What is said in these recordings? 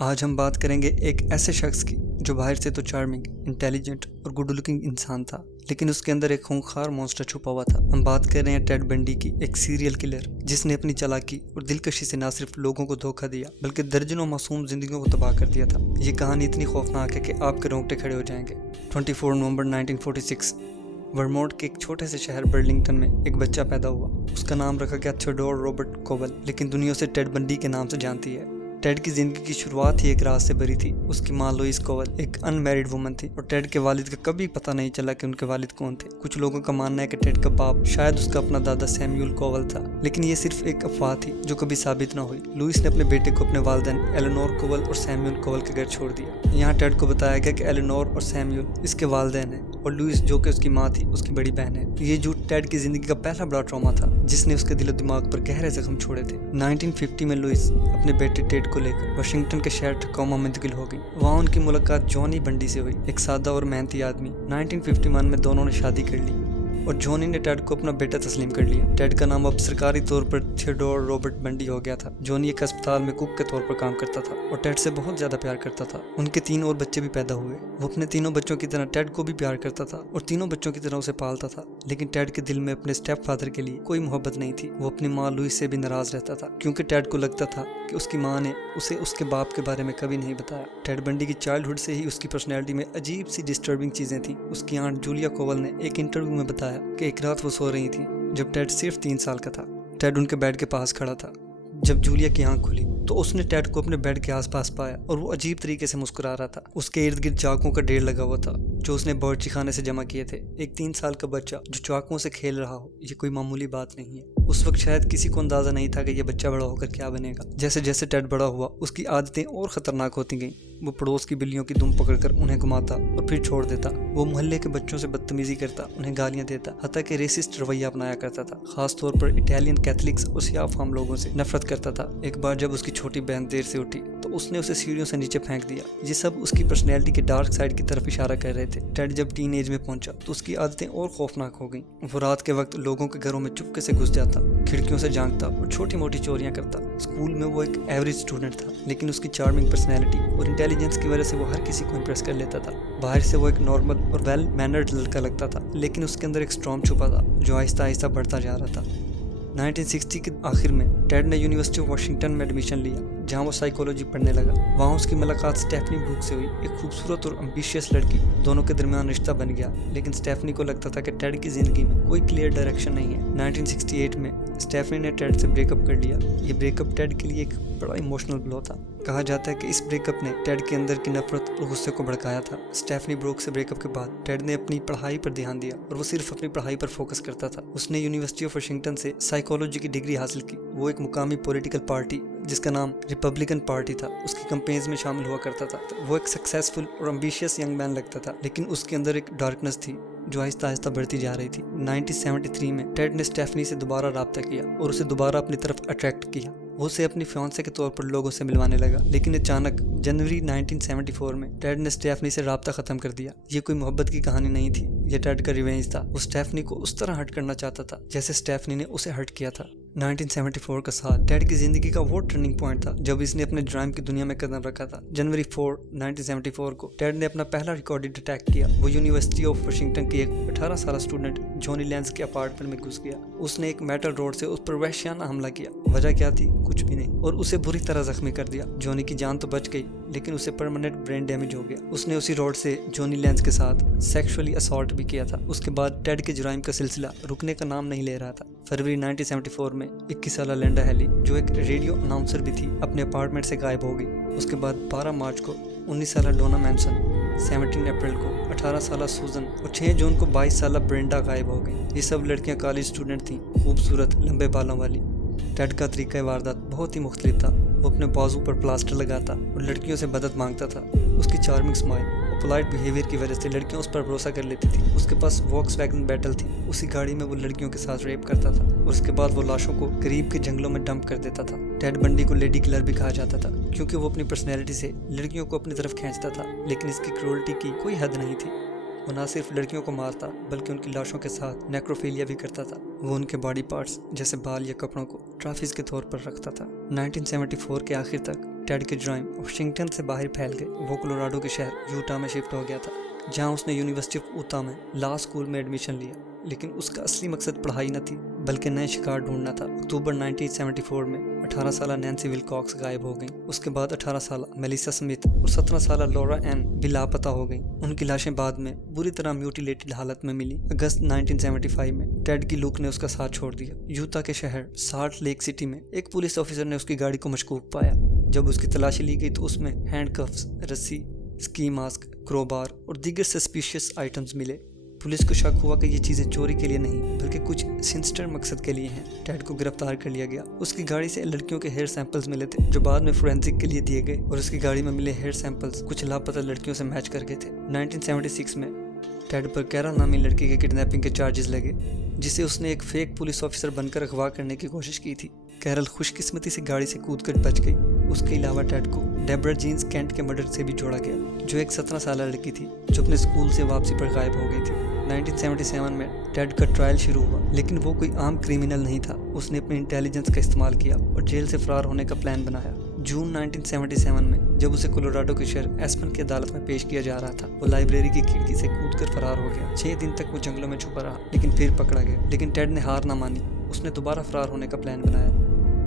آج ہم بات کریں گے ایک ایسے شخص کی جو باہر سے تو چارمنگ، انٹیلیجنٹ اور گڈ لکنگ انسان تھا، لیکن اس کے اندر ایک خونخوار مونسٹر چھپا ہوا تھا۔ ہم بات کر رہے ہیں ٹیڈ بنڈی کی، ایک سیریل کلر جس نے اپنی چالاکی اور دلکشی سے نہ صرف لوگوں کو دھوکہ دیا بلکہ درجنوں معصوم زندگیوں کو تباہ کر دیا تھا۔ یہ کہانی اتنی خوفناک ہے کہ آپ کے رونگٹے کھڑے ہو جائیں گے۔ 24 نومبر 1946 ورمونٹ کے ایک چھوٹے سے شہر برلنگٹن میں ایک بچہ پیدا ہوا۔ اس کا نام رکھا گیا تھیوڈور روبرٹ کوول، لیکن دنیا اسے ٹیڈ بنڈی کے نام سے جانتی ہے۔ ٹیڈ کی زندگی کی شروعات ہی ایک راز سے بھری تھی۔ اس کی ماں لوئس کوول ایک ان میرڈ وومن تھی اور ٹیڈ کے والد کا کبھی پتہ نہیں چلا کہ ان کے والد کون تھے۔ کچھ لوگوں کا ماننا ہے کہ ٹیڈ کا باپ شاید اس کا اپنا دادا سیمیول کوول تھا، لیکن یہ صرف ایک افواہ تھی جو کبھی ثابت نہ ہوئی۔ لوئس نے اپنے بیٹے کو اپنے والدین ایلینور کوول اور سیمیول کوول کے گھر چھوڑ دیا۔ یہاں ٹیڈ کو بتایا گیا کہ ایلینور اور سیمیول اس کے والدین ہیں اور لوئس جو کہ اس کی ماں تھی اس کی بڑی بہن ہے۔ یہ جھوٹ ٹیڈ کی زندگی کا پہلا بڑا ٹراما تھا جس نے اس کے دل و دماغ پر گہرے زخم چھوڑے تھے۔ 1950 میں لوئس اپنے بیٹے ٹیڈ کو لے کر واشنگٹن کے شہر ٹکوما منتقل ہو گئی۔ وہاں ان کی ملاقات جونی بنڈی سے ہوئی، ایک سادہ اور محنتی آدمی۔ 1951 میں دونوں نے شادی کر لی اور جونی نے ٹیڈ کو اپنا بیٹا تسلیم کر لیا۔ ٹیڈ کا نام اب سرکاری طور پر تھیوڈور روبرٹ بنڈی ہو گیا تھا۔ جونی ایک ہسپتال میں کوک کے طور پر کام کرتا تھا اور ٹیڈ سے بہت زیادہ پیار کرتا تھا۔ ان کے 3 اور بچے بھی پیدا ہوئے۔ وہ اپنے تینوں بچوں کی طرح ٹیڈ کو بھی پیار کرتا تھا اور تینوں بچوں کی طرح اسے پالتا تھا، لیکن ٹیڈ کے دل میں اپنے اسٹیپ فادر کے لیے کوئی محبت نہیں تھی۔ وہ اپنی ماں لوئس سے بھی ناراض رہتا تھا کیونکہ ٹیڈ کو لگتا تھا کہ اس کی ماں نے اسے اس کے باپ کے بارے میں کبھی نہیں بتایا۔ ٹیڈ بنڈی کی چائلڈ ہوڈ سے ہی اس کی پرسنالٹی میں عجیب سی ڈسٹربنگ چیزیں تھیں۔ اس کی آنٹ جولیا کوول نے ایک انٹرویو میں بتایا کہ ایک رات وہ سو رہی تھی جب ٹیڈ صرف 3 سال کا تھا۔ ٹیڈ ان کے بیڈ کے پاس کھڑا تھا۔ جب جولیا کی آنکھ کھلی تو اس نے ٹیڈ کو اپنے بیڈ کے آس پاس پایا اور وہ عجیب طریقے سے مسکرا رہا تھا۔ اس کے ارد گرد چاقوں کا ڈھیر لگا ہوا تھا جو اس نے باورچی خانے سے جمع کیے تھے۔ ایک 3 سال کا بچہ جو چاقوں سے کھیل رہا ہو، یہ کوئی معمولی بات نہیں ہے۔ اس وقت شاید کسی کو اندازہ نہیں تھا کہ یہ بچہ بڑا ہو کر کیا بنے گا۔ جیسے جیسے ٹیڈ بڑا ہوا اس کی عادتیں اور خطرناک ہوتی گئیں۔ وہ پڑوس کی بلیوں کی دم پکڑ کر انہیں گھماتا اور پھر چھوڑ دیتا۔ وہ محلے کے بچوں سے بدتمیزی کرتا، انہیں گالیاں دیتا، حتیٰ کہ ریسسٹ رویہ اپنایا کرتا تھا۔ خاص طور پر اٹالین کیتھولکس اور سیاہ فام لوگوں سے نفرت کرتا تھا۔ ایک بار جب اس کی چھوٹی بہن دیر سے اٹھی تو اس نے اسے سیڑھیوں سے نیچے پھینک دیا۔ یہ سب اس کی پرسنالٹی کے ڈارک سائڈ کی طرف اشارہ کر رہے تھے۔ ٹیڈ جب ٹین ایج میں پہنچا تو اس کی عادتیں اور خوفناک ہو گئیں۔ وہ رات کے وقت لوگوں کے گھروں میں چپکے سے گھس جاتا، کھڑکیوں سے جھانکتا اور چھوٹی موٹی چوریاں کرتا۔ اسکول میں وہ ایک ایوریج اسٹوڈنٹ تھا، لیکن اس کی چارمنگ پرسنالٹی اور انٹیلیجنس کی وجہ سے وہ ہر کسی کو امپریس کر لیتا تھا۔ باہر سے وہ ایک نارمل اور ویل مینرڈ لڑکا لگتا تھا، لیکن اس کے اندر ایک اسٹارم چھپا تھا جو آہستہ آہستہ بڑھتا جا رہا تھا۔ 1960 کے آخر میں ٹیڈ نے یونیورسٹی آف واشنگٹن میں ایڈمیشن لیا جہاں وہ سائیکالوجی پڑھنے لگا۔ وہاں اس کی ملاقات اسٹیفنی بروک سے ہوئی، ایک خوبصورت اور امبیشیس لڑکی۔ دونوں کے درمیان رشتہ بن گیا، لیکن اسٹیفنی کو لگتا تھا کہ ٹیڈ کی زندگی میں کوئی کلیئر ڈائریکشن نہیں ہے۔ 1968 میں اسٹیفنی نے ٹیڈ سے بریک اپ کر لیا۔ یہ بریک اپ ٹیڈ کے لیے ایک بڑا ایموشنل بلو تھا۔ کہا جاتا ہے کہ اس بریک اپ نے ٹیڈ کے اندر کی نفرت اور غصے کو بھڑکایا تھا۔ اسٹیفنی بروک سے بریک اپ کے بعد ٹیڈ نے اپنی پڑھائی پر دھیان دیا اور وہ صرف اپنی پڑھائی پر فوکس کرتا تھا۔ اس نے یونیورسٹی آف واشنگٹن سے سائیکالوجی کی ڈگری حاصل کی۔ وہ ایک مقامی پولیٹیکل پارٹی جس کا نام ریپبلکن پارٹی تھا اس کی کمپینز میں شامل ہوا کرتا تھا۔ وہ ایک سکسیسفل اور امبیشیس ینگ مین لگتا تھا، لیکن اس کے اندر ایک ڈارکنس تھی جو آہستہ آہستہ بڑھتی جا رہی تھی۔ 1973 میں ٹیڈ نے اسٹیفنی سے دوبارہ رابطہ کیا اور اسے دوبارہ اپنی طرف اٹریکٹ کیا۔ وہ اسے اپنی فیانسے کے طور پر لوگوں سے ملوانے لگا، لیکن اچانک جنوری 1974 میں ٹیڈ نے اسٹیفنی سے رابطہ ختم کر دیا۔ یہ کوئی محبت کی کہانی نہیں تھی، یہ ٹیڈ کا ریونج تھا۔ وہ اسٹیفنی کو اس طرح ہرٹ کرنا چاہتا تھا جیسے اسٹیفنی نے اسے ہرٹ کیا تھا۔ 1974 کا سال ٹیڈ کی زندگی کا وہ ٹرننگ پوائنٹ تھا جب اس نے اپنے جرائم کی دنیا میں قدم رکھا تھا۔ جنوری 4، 1974 کو ٹیڈ نے اپنا پہلا ریکارڈڈ اٹیک کیا۔ وہ یونیورسٹی آف واشنگٹن کی ایک 18 سالہ اسٹوڈنٹ جونی لینز کے اپارٹمنٹ میں گھس گیا۔ اس نے ایک میٹل روڈ سے اس پر وحشیانہ حملہ کیا۔ وجہ کیا تھی؟ کچھ بھی نہیں، اور اسے بری طرح زخمی کر دیا۔ جونی کی جان تو بچ گئی لیکن اسے پرماننٹ برین ڈیمیج ہو گیا۔ اس نے اسی روڈ سے جونی لینز کے ساتھ سیکشولی اسالٹ بھی کیا تھا۔ اس کے بعد ٹیڈ کے جرائم کا سلسلہ رکنے کا نام نہیں لے رہا تھا۔ فروری 1974 میں 21 سالہ لینڈا ہیلی جو ایک ریڈیو اناؤنسر بھی تھی اپنے اپارٹمنٹ سے غائب ہو گئی۔ اس کے بعد 12 مارچ کو 19 سالہ ڈونا مینسن، 17 اپریل کو 18 سالہ سوزن اور 6 جون کو 22 سالہ برینڈا غائب ہو گئی۔ یہ سب لڑکیاں کالج اسٹوڈنٹ تھیں، خوبصورت لمبے بالوں والی۔ ٹیڈ کا طریقہ واردات بہت ہی مختلف تھا۔ وہ اپنے بازو پر پلاسٹر لگاتا اور لڑکیوں سے مدد مانگتا تھا۔ اس کی چارمنگ اسمائل اور پولائٹ بیہیویئر کی وجہ سے لڑکیاں اس پر بھروسہ کر لیتی تھیں۔ اس کے پاس واکس ویگن بیٹل تھی، اسی گاڑی میں وہ لڑکیوں کے ساتھ ریپ کرتا تھا اور اس کے بعد وہ لاشوں کو قریب کے جنگلوں میں ڈمپ کر دیتا تھا۔ ٹیڈ بنڈی کو لیڈی کلر بھی کہا جاتا تھا کیونکہ وہ اپنی پرسنالٹی سے لڑکیوں کو اپنی طرف کھینچتا تھا، لیکن اس کی کرولٹی کی کوئی حد نہیں تھی۔ وہ نہ صرف لڑکیوں کو مارتا بلکہ ان کی لاشوں کے ساتھ نیکروفیلیا بھی کرتا تھا۔ وہ ان کے باڈی پارٹس جیسے بال یا کپڑوں کو ٹرافیز کے طور پر رکھتا تھا۔ 1974 کے آخر تک ٹیڈ کے جرائم واشنگٹن سے باہر پھیل گئے۔ وہ کولوراڈو کے شہر یوٹا میں شفٹ ہو گیا تھا، جہاں اس نے یونیورسٹی آف اوتا میں لا اسکول میں ایڈمیشن لیا، لیکن اس کا اصلی مقصد پڑھائی نہ تھی بلکہ نئے شکار ڈھونڈنا تھا۔ اکتوبر 1974 میں 18 سالہ نینسی ولکاکس غائب ہو گئیں۔ اس کے بعد 18 سالہ میلیسا سمتھ اور 17 سالہ لورا این بھی لاپتہ ہو گئیں۔ ان کی لاشیں بعد میں بری طرح میوٹیلیٹڈ حالت میں ملی۔ اگست 1975 میں ٹیڈ کی لوک نے اس کا ساتھ چھوڑ دیا۔ یوتا کے شہر سالٹ لیک سٹی میں ایک پولیس آفیسر نے اس کی گاڑی کو مشکوک پایا۔ جب اس کی تلاشی لی گئی تو اس میں ہینڈ کفز، رسی، اسکی ماسک، کروبار اور دیگر سسپیشیس آئٹمز ملے۔ پولیس کو شک ہوا کہ یہ چیزیں چوری کے لیے نہیں بلکہ کچھ سینسٹر مقصد کے لیے ہیں۔ ٹیڈ کو گرفتار کر لیا گیا۔ اس کی گاڑی سے لڑکیوں کے ہیئر سیمپلز ملے تھے جو بعد میں فورینسک کے لیے دیے گئے، اور اس کی گاڑی میں ملے ہیئر سیمپلز کچھ لاپتہ لڑکیوں سے میچ کر گئے تھے۔ 1976 میں ٹیڈ پر کیرل نامی لڑکی کے کڈنیپنگ کے چارجز لگے، جسے اس نے ایک فیک پولیس آفیسر بن کر اغوا کرنے کی کوشش کی تھی۔ کیرل خوش قسمتی سے گاڑی سے کود کر بچ گئی۔ اس کے علاوہ ٹیڈ کو ڈیبرا جینز کینٹ کے مرڈر سے بھی جوڑا گیا، جو ایک 17 سالہ لڑکی تھی جو اپنے اسکول سے واپسی پر غائب ہو گئی تھی۔ 1977 میں ٹیڈ کا ٹرائل شروع ہوا، لیکن وہ کوئی عام کریمنل نہیں تھا۔ اس نے اپنی انٹیلیجنس کا استعمال کیا اور جیل سے فرار ہونے کا پلان بنایا۔ جون 1977 میں جب اسے کولوراڈو کے شہر ایسپن کی عدالت میں پیش کیا جا رہا تھا، وہ لائبریری کی کھڑکی سے کود کر فرار ہو گیا۔ 6 دن تک وہ جنگلوں میں چھپا رہا، لیکن پھر پکڑا گیا۔ لیکن ٹیڈ نے ہار نہ مانی۔ اس نے دوبارہ فرار ہونے کا پلان بنایا۔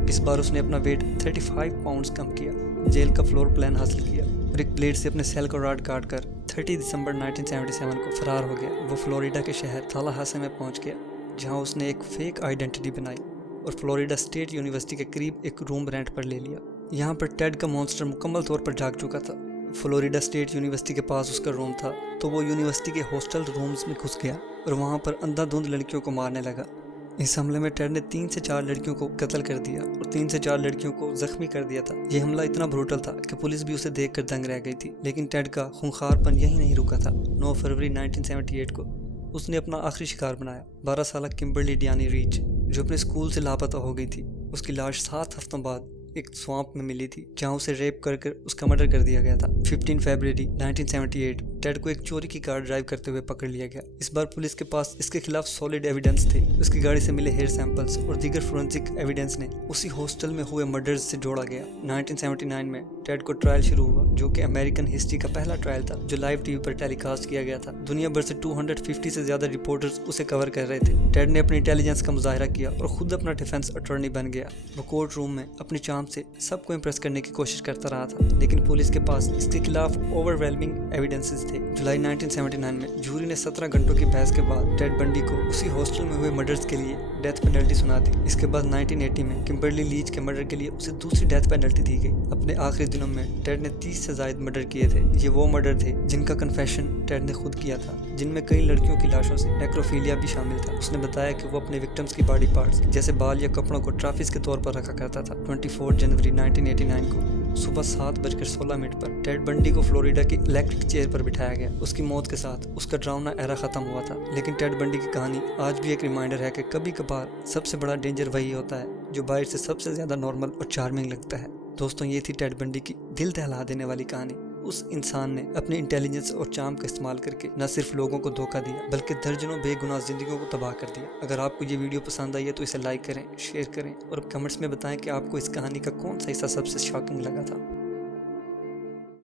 اس بار اس نے اپنا ویٹ 35 پاؤنڈز کم کیا، جیل کا فلور پلان حاصل کیا اور ایک بلیڈ سے اپنے سیل کو راڈ کاٹ کر 30 دسمبر 1977 کو فرار ہو گیا۔ وہ فلوریڈا کے شہر تالاہاسے میں پہنچ گیا، جہاں اس نے ایک فیک آئیڈینٹی بنائی اور فلوریڈا اسٹیٹ یونیورسٹی کے قریب ایک روم رینٹ پر لے لیا۔ یہاں پر ٹیڈ کا مونسٹر مکمل طور پر جاگ چکا تھا۔ فلوریڈا اسٹیٹ یونیورسٹی کے پاس اس کا روم تھا، تو وہ یونیورسٹی کے ہاسٹل رومز میں گھس گیا اور وہاں پر اندھا دھند لڑکیوں کو مارنے لگا۔ اس حملے میں ٹیڈ نے 3 سے 4 لڑکیوں کو قتل کر دیا اور 3 سے 4 لڑکیوں کو زخمی کر دیا تھا۔ یہ حملہ اتنا بروٹل تھا کہ پولیس بھی اسے دیکھ کر دنگ رہ گئی تھی، لیکن ٹیڈ کا خونخوار پن یہی نہیں رکا تھا۔ 9 فروری 1978 کو اس نے اپنا آخری شکار بنایا، 12 سالہ کمبرلی ڈیانی ریچ، جو اپنے اسکول سے لاپتہ ہو گئی تھی۔ اس کی لاش 7 ہفتوں بعد ایک سوامپ میں ملی تھی، جہاں اسے ریپ کر اس کا مرڈر کر دیا گیا تھا۔ 15 فروری 1978 ٹیڈ کو ایک چوری کی کار ڈرائیو کرتے ہوئے پکڑ لیا گیا۔ اس بار پولیس کے پاس اس کے خلاف سالڈ ایویڈنس تھے۔ اس کی گاڑی سے ملے ہیئر سیمپلز اور دیگر فورینسک ایویڈنس نے اسی ہاسٹل میں ہوئے مرڈرز سے جوڑا گیا۔ 1979 میں ٹیڈ کو ٹرائل شروع ہوا، جو کہ امریکن ہسٹری کا پہلا ٹرائل تھا جو لائیو ٹی وی پر ٹیلی کاسٹ کیا گیا تھا۔ دنیا بھر سے 250 سے زیادہ رپورٹرز اسے کور کر رہے تھے۔ ٹیڈ نے اپنی انٹیلیجنس کا مظاہرہ کیا اور خود اپنا ڈیفینس اٹارنی بن گیا۔ وہ کورٹ روم میں اپنی چام سے سب کو امپریس کرنے کی کوشش کرتا رہا تھا، لیکن پولیس کے پاس اس کے خلاف اوور ویلمنگ ایویڈنسز تھے۔ جولائی 1979 میں جوری نے 17 گھنٹوں کی بحث کے بعد ٹیڈ بنڈی کو اسی ہاسٹل میں ہوئے مرڈرز کے لیے ڈیتھ پینلٹی سنا دی۔ اس کے بعد 1980 میں کمبرلی لیچ کے مرڈر کے لیے اسے دوسری ڈیتھ پینلٹی دی گئی۔ اپنے آخری دنوں میں ٹیڈ نے 30 سے زائد مرڈر کیے تھے۔ یہ وہ مرڈر تھے جن کا کنفیشن ٹیڈ نے خود کیا تھا، جن میں کئی لڑکیوں کی لاشوں سے نیکروفیلیا بھی شامل تھا۔ اس نے بتایا کہ وہ اپنے وکٹمز کی باڈی پارٹس جیسے بال یا کپڑوں کو ٹرافیز کے طور پر رکھا کرتا تھا۔ 24 جنوری 1989 کو صبح 7:16 پر ٹیڈ بنڈی کو فلوریڈا کی الیکٹرک چیئر پر بٹھایا گیا۔ اس کی موت کے ساتھ اس کا ڈراؤنا ایرا ختم ہوا تھا، لیکن ٹیڈ بنڈی کی کہانی آج بھی ایک ریمائنڈر ہے کہ کبھی کبھار سب سے بڑا ڈینجر وہی ہوتا ہے جو باہر سے سب سے زیادہ نارمل اور چارمنگ لگتا ہے۔ دوستوں، یہ تھی ٹیڈ بنڈی کی دل دہلا دینے والی کہانی۔ اس انسان نے اپنی انٹیلیجنس اور چارم کا استعمال کر کے نہ صرف لوگوں کو دھوکہ دیا بلکہ درجنوں بے گناہ زندگیوں کو تباہ کر دیا۔ اگر آپ کو یہ ویڈیو پسند آئی ہے تو اسے لائک کریں، شیئر کریں اور کمنٹس میں بتائیں کہ آپ کو اس کہانی کا کون سا حصہ سب سے شاکنگ لگا تھا۔